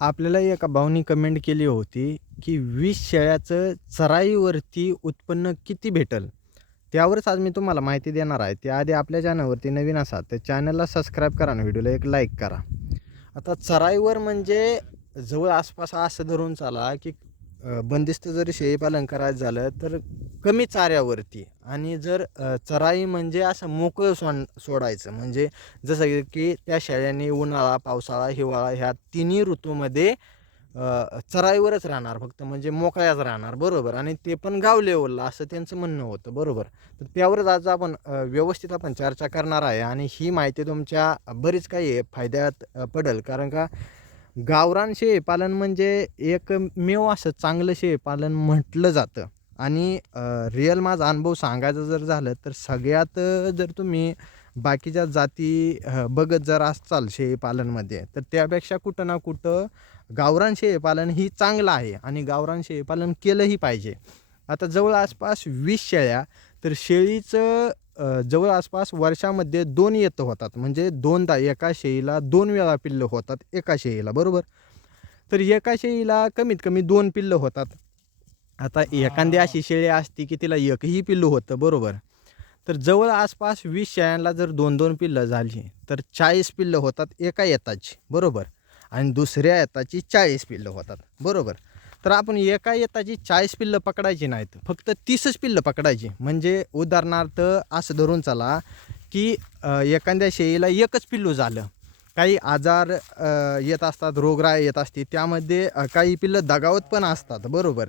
आपल्याला एका भाऊनी कमेंट केली होती, की वीस शेळ्याचं चराईवरती उत्पन्न किती भेटेल? त्यावरच आज मी तुम्हाला माहिती देणार आहे. त्याआधी आपल्या चॅनलवरती नवीन असा तर चॅनलला सबस्क्राईब करा आणि व्हिडिओला एक लाईक करा. आता चराईवर म्हणजे जवळ आसपास असं धरून चाला, की बंदिस्त जरी शेळीपालन करायचं झालं तर कमी चाऱ्यावरती. आणि जर चराई म्हणजे असं मोकळं सोड सोडायचं. म्हणजे जसं की त्या शेळ्यांनी उन्हाळा, पावसाळा, हिवाळा ह्या तिन्ही ऋतूमध्ये चराईवरच राहणार. फक्त म्हणजे मोकळ्याच राहणार. बरोबर. आणि ते पण गाव लेवलला असं त्यांचं म्हणणं होतं. बरोबर. तर त्यावरच आज आपण व्यवस्थित आपण चर्चा करणार आहे. आणि ही माहिती तुमच्या बरीच काही फायद्यात पडेल. कारण का गावरान शेळीपालन म्हणजे एकमेव असं चांगलं शेळीपालन म्हटलं जातं आणि रिअल माझा अनुभव सांगायचा जर झालं तर सगळ्यात जर तुम्ही बाकीच्या जाती बघत जर असाल शेळीपालनमध्ये तर त्यापेक्षा कुठं ना कुठं गावरान शेळीपालन ही चांगलं आहे आणि गावरान शेळीपालन केलंही पाहिजे. आता जवळ आसपास वीस शेळ्या तर शेळीचं जवळ आसपास वर्षामध्ये 2 येतं होतात म्हणजे दोनदा एका शेळीला 2 वेळा पिल्लं होतात एका शेळीला बरोबर. तर एका शेळीला कमीत कमी 2 पिल्लं होतात. आता एखादी अशी शेळी असती की तिला एकही पिल्लू होतं बरोबर. तर जवळ आसपास 20 शेळ्यांना जर 2-2 पिल्लं झाली तर 40 पिल्लं होतात एका येताची बरोबर आणि दुसऱ्या येताची 40 पिल्लं होतात बरोबर. तर आपण एका येताची 40 पिल्लं पकडायची नाहीत फक्त 30च पिल्लं पकडायची म्हणजे उदाहरणार्थ असं धरून चला, की एखाद्या शेळीला एकच पिल्लू झालं. काही आजार येत असतात, रोगराई येत असते त्यामध्ये काही पिल्लं दगावत पण असतात बरोबर.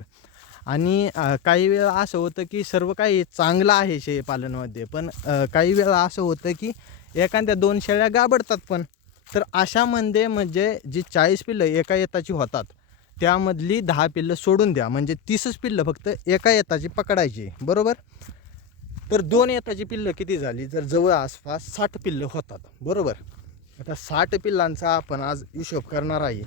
आणि काही वेळा असं होतं की सर्व काही चांगलं आहे शेळीपालनमध्ये पण काही वेळा असं होतं की एखाद्या दोन शेळ्या गाबडतात पण. तर अशामध्ये म्हणजे जी 40 पिल्लं एका येताची होतात त्यामधली दहा पिल्लं सोडून द्या म्हणजे 30च पिल्लं फक्त एका येताची पकडायची बरोबर. तर दोन येताची पिल्लं किती झाली जर जवळ आसपास साठ पिल्लं होतात बरोबर. आता साठ पिल्लांचा आपण आज हिशोब करणार आहे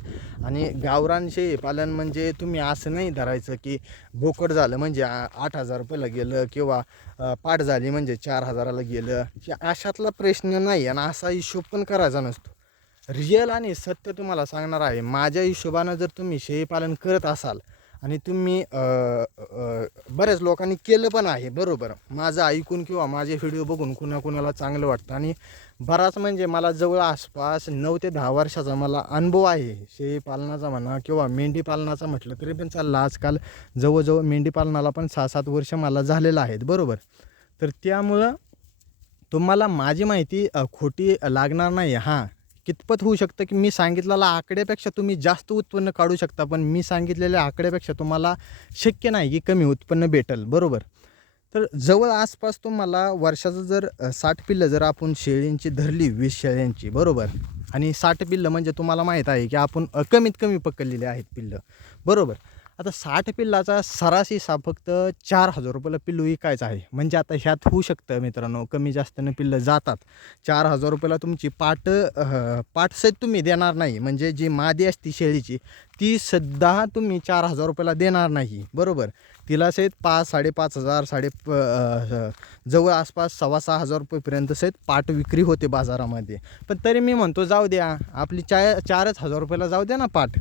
आणि गावरान शेळीपालन म्हणजे तुम्ही असं नाही धरायचं की बोकड झालं म्हणजे आ 8,000 ला गेलं किंवा पाठ झाली म्हणजे चार हजाराला गेलं अशातला प्रश्न नाही आणि असा हिशोब पण करायचा नसतो. रिअल आणि सत्य तुम्हाला सांगणार आहे. माझ्या हिशोबानं जर तुम्ही शेळीपालन करत असाल आणि तुम्ही बऱ्याच लोकांनी केलं पण आहे बरोबर. माझं ऐकून किंवा माझे व्हिडिओ बघून कुणाकुणाला चांगलं वाटतं आणि बराच म्हणजे मला जवळ आसपास नऊ ते दहा वर्षाचा मला अनुभव आहे. शेळीपालनाचा म्हणा किंवा मेंढीपालनाचा म्हटलं तरी पण चाललं. आजकाल जवळजवळ मेंढीपालनाला पण 6-7 वर्ष मला झालेलं आहेत बरोबर. तर त्यामुळं तुम्हाला माझी माहिती खोटी लागणार नाही. हां, कितपत होऊ शकतं की मी सांगितलेला आकड्यापेक्षा तुम्ही जास्त उत्पन्न काढू शकता पण मी सांगितलेल्या आकड्यापेक्षा तुम्हाला शक्य नाही की कमी उत्पन्न भेटेल बरोबर. तर जवळ आसपास तुम्हाला वर्षाचं जर साठ पिल्लं जर आपण शेळींची धरली वीस शेळ्यांची बरोबर आणि साठ पिल्लं म्हणजे तुम्हाला माहीत आहे की आपण कमीत कमी पकडलेले आहेत पिल्लं बरोबर. आता साठ पिल्लाचा सरासरी सा फक्त ₹4,000 पिल्लू विकायचं आहे. म्हणजे आता ह्यात होऊ शकतं मित्रांनो कमी जास्तनं पिल्लं जातात. ₹4,000 तुमची पाट अ, पाटसहित तुम्ही देणार नाही म्हणजे जी मादी असते शेळीची ती सध्या तुम्ही ₹4,000 देणार नाही बरोबर. तिला सहित 5 5,500 साडे प आसपास जवळ आसपास ₹6,500 पर्यंत सहित पाट विक्री होते बाजारामध्ये. पण तरी मी म्हणतो जाऊ द्या आपली चा ₹4,000 ला जाऊ द्या ना पाट.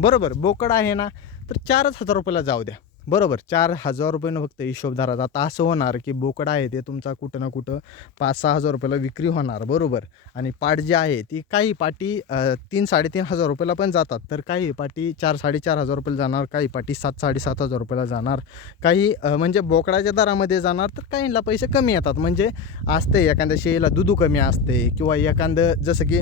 बरोबर. बोकड आहे ना तर चारच हजार रुपयाला जाऊ द्या. बरोबर. चार हजार रुपयेनं फक्त हिशोब धरा आता असं होणार की बोकडा आहे ते तुमचा कुठं ना कुठं पाच सहा हजार रुपयाला विक्री होणार बरोबर आणि पाट जी आहे ती काही पाटी तीन साडेतीन हजार रुपयाला पण जातात. तर काही पाटी चार साडेचार हजार रुपयाला जाणार, काही पाटी सात साडेसात हजार रुपयाला जाणार. काही म्हणजे बोकडाच्या दरामध्ये जाणार तर काहींना पैसे कमी येतात. म्हणजे असते एखाद्या शेळीला दुधू कमी असते किंवा एखादं जसं की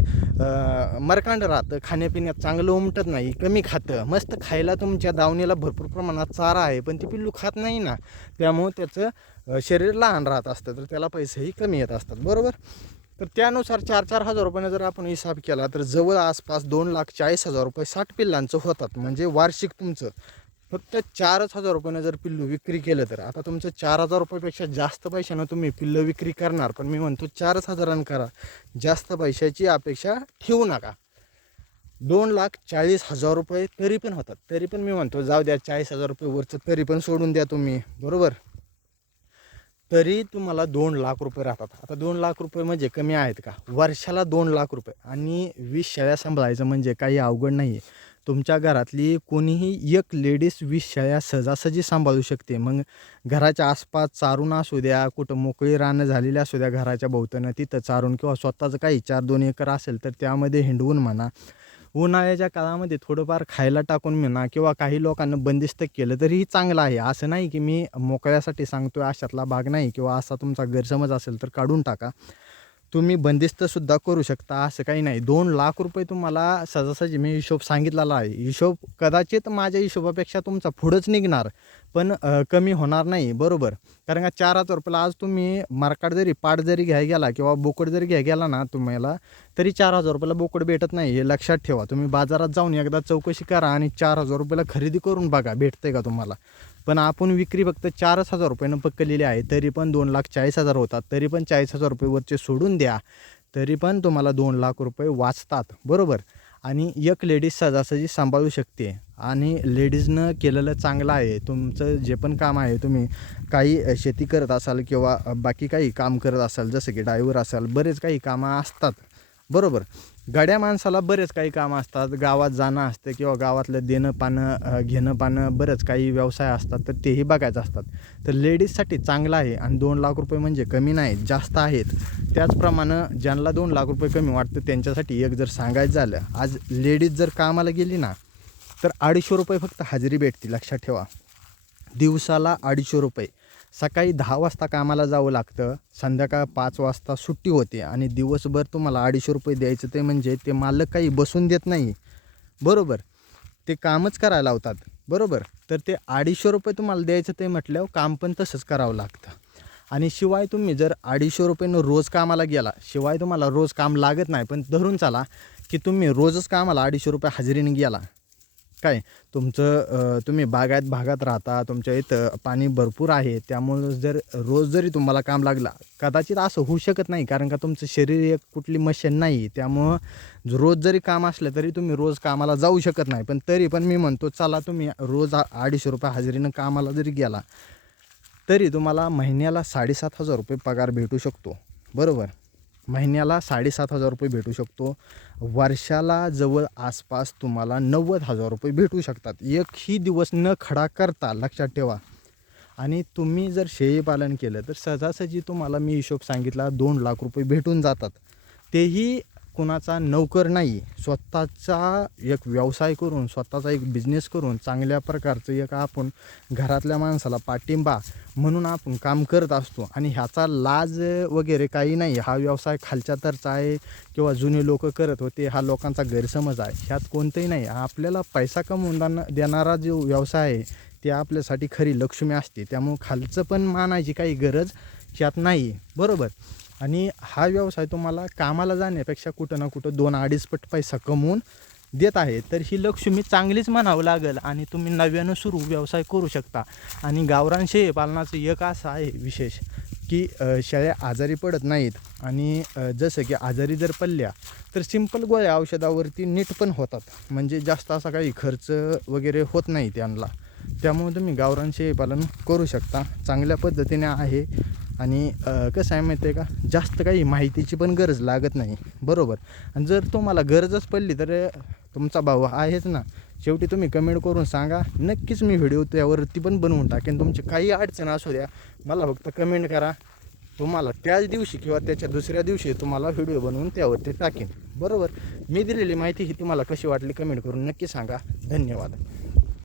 मरकांड राहतं खाण्यापिण्यात चांगलं उमटत नाही, कमी खातं. मस्त खायला तुमच्या दावणीला भरपूर प्रमाणात चारा आहे पण ते पिल्लू खात नाही ना त्यामुळं त्याचं शरीर लहान राहत असतं तर त्याला पैसेही कमी येत असतात बरोबर. तर त्यानुसार 4-4 हजार रुपयाने जर आपण हिसाब केला तर जवळ आसपास ₹2,40,000 60 पिल्लांचं होतात. म्हणजे वार्षिक तुमचं फक्त चारच हजार रुपयानं जर पिल्लू विक्री केलं तर आता तुमचं चार हजार रुपयापेक्षा जास्त पैशानं तुम्ही पिल्लं विक्री करणार पण मी म्हणतो चारच हजारानं करा. जास्त पैशाची अपेक्षा ठेवू नका. ₹2,40,000 तरी पण होतात. तरी पण मी म्हणतो जाऊ द्या ₹40,000 वरचं तरी पण सोडून द्या तुम्ही बरोबर. तरी तुम्हाला दोन लाख रुपये राहतात. आता दोन लाख रुपये म्हणजे कमी आहेत का? वर्षाला दोन लाख रुपये आणि वीस शेळ्या सांभाळायचं म्हणजे काही अवघड नाही आहे. तुमच्या घरातली कोणीही एक लेडीज वीस शेळ्या सहजासहजी सांभाळू शकते मग घराच्या आसपास चारून असू द्या कुठं मोकळी रानं झालेली असू द्या घराच्या भोवतानं तिथं चारून किंवा स्वतःचं काही चार दोन एकर असेल तर त्यामध्ये हिंडवून म्हणा उन्हाळ्याच्या काळामध्ये थोडंफार खायला टाकून म्हणा किंवा काही लोकांना बंदिस्त केलं तरीही चांगलं आहे. असं नाही की मी मोकळ्यासाठी सांगतो आहे अशातला भाग नाही किंवा असा तुमचा गैरसमज असेल तर काढून टाका. तुम्ही बंदिस्तसुद्धा करू शकता असं काही नाही. दोन लाख रुपये तुम्हाला सहजासहजी मी हिशोब सांगितलेला आहे. हिशोब कदाचित माझ्या हिशोबापेक्षा तुमचा पुढंच निघणार पण कमी होणार नाही. बरोबर. कारण का चार हजार रुपयाला आज तुम्ही मार्काट जरी पाट जरी घ्याय गेला किंवा बोकड जरी घ्याय गेला ना तुम्हाला तरी चार हजार रुपयाला बोकड भेटत नाही हे लक्षात ठेवा. तुम्ही बाजारात जाऊन एकदा चौकशी करा आणि चार हजार रुपयाला खरेदी करून बघा भेटतंय का तुम्हाला. पण आपण विक्री फक्त चारच हजार रुपयानं पकडलेली आहे तरी पण दोन लाख चाळीस हजार होतात. तरी पण चाळीस हजार रुपये वरचे सोडून द्या. तरी पण तुम्हाला दोन लाख रुपये वाचतात. बरोबर? आणि एक लेडीज सजासजी सांभाळू शकते. आणि लेडीजनं केलेलं चांगलं आहे. तुमचं जे पण काम आहे तुम्ही काही शेती करत असाल किंवा बाकी काही काम करत असाल जसं की ड्रायव्हर असाल बरेच काही कामं असतात. बरोबर? गड्या माणसाला बरेच काही कामं असतात. गावात जाणं असतं किंवा गावातलं देणं पानं घेणं पाणं बरंच काही व्यवसाय असतात. तर तेही बघायचं असतात. तर लेडीजसाठी चांगलं आहे आणि दोन लाख रुपये म्हणजे कमी नाही जास्त आहेत. त्याचप्रमाणे ज्यांना दोन लाख रुपये कमी वाटतं त्यांच्यासाठी एक जर सांगायचं झालं आज लेडीज जर कामाला गेली ना तर अडीचशे रुपये फक्त हजेरी भेटते लक्षात ठेवा. दिवसाला अडीचशे रुपये. सकाळी दहा वाजता कामाला जावं लागतं संध्याकाळ पाच वाजता सुट्टी होते आणि दिवसभर तुम्हाला अडीचशे रुपये द्यायचं ते म्हणजे ते मालक काही बसून देत नाही. बरोबर? ते कामच करायला लावतात. बरोबर? तर ते अडीचशे रुपये तुम्हाला द्यायचं ते म्हटल्यावर काम पण तसंच करावं लागतं. आणि शिवाय तुम्ही जर अडीचशे रुपयानं रोज कामाला गेला शिवाय तुम्हाला रोज काम लागत नाही पण धरून चाला की तुम्ही रोजच कामाला अडीचशे रुपये हजेरीने गेला. काय तुमचं तुम्ही बागायत भागात राहता तुमच्या इथं पाणी भरपूर आहे त्यामुळं जर रोज जरी तुम्हाला काम लागला कदाचित असं होऊ शकत नाही कारण का तुमचं शरीर एक कुठली मशीन नाही त्यामुळं रोज जरी काम असलं तरी तुम्ही रोज कामाला जाऊ शकत नाही. पण तरी पण मी म्हणतो चला तुम्ही रोज अडीचशे रुपये हजेरीनं कामाला जरी गेला तरी तुम्हाला महिन्याला साडेसात हजार रुपये पगार भेटू शकतो. बरोबर? महिन्याला साडेसात हजार रुपये भेटू शकतो. वर्षाला जवळ आसपास तुम्हाला नव्वद हजार रुपये भेटू शकतात. एकही दिवस न खडा करता लक्षात ठेवा. आणि तुम्ही जर शेळीपालन केलं तर सहजासहजी तुम्हाला मी हिशोब सांगितला दोन लाख रुपये भेटून जातात. तेही कुणाचा नोकर नाही स्वतःचा एक व्यवसाय करून स्वतःचा एक बिझनेस करून चांगल्या प्रकारचं एक आपण घरातल्या माणसाला पाठिंबा म्हणून आपण काम करत असतो. आणि ह्याचा लाज वगैरे काही नाही. हा व्यवसाय खालच्या तरचा आहे किंवा जुने लोक करत होते हा लोकांचा गैरसमज आहे. ह्यात कोणतंही नाही. हा आपल्याला पैसा कमवून दान- देणारा जो व्यवसाय आहे ते आपल्यासाठी खरी लक्ष्मी असते. त्यामुळं खालचं पण मानायची काही गरज ह्यात नाही. बरोबर? आणि हा व्यवसाय तुम्हाला कामाला जाण्यापेक्षा कुठं ना कुठं दोन अडीच पट पैसा कमवून देत आहे. तर ही लक्ष्मी चांगलीच म्हणावं लागेल आणि तुम्ही नव्यानं सुरू व्यवसाय करू शकता. आणि गावरान शेळी पालनाचं एक असं आहे विशेष की शेळ्या आजारी पडत नाहीत. आणि जसं की आजारी जर पडल्या तर सिंपल गोळ्या औषधावरती नीट पण होतात. म्हणजे जास्त असा काही खर्च वगैरे होत नाही त्यांना. त्यामुळे तुम्ही गावरान शेळीपालन करू शकता. चांगल्या पद्धतीने आहे. आणि कसं आहे माहिती आहे का? जास्त काही माहितीची पण गरज लागत नाही. बरोबर? आणि जर तुम्हाला गरजच पडली तर तुमचा भाऊ आहेच ना. शेवटी तुम्ही कमेंट करून सांगा. नक्कीच मी व्हिडिओ त्यावरती पण बनवून टाकेन. तुमची काही अडचण असू द्या मला फक्त कमेंट करा. तुम्हाला त्याच दिवशी किंवा त्याच्या दुसऱ्या दिवशी तुम्हाला व्हिडिओ बनवून त्यावरती टाकेन. बरोबर? मी दिलेली माहिती ही तुम्हाला कशी वाटली कमेंट करून नक्की सांगा. धन्यवाद.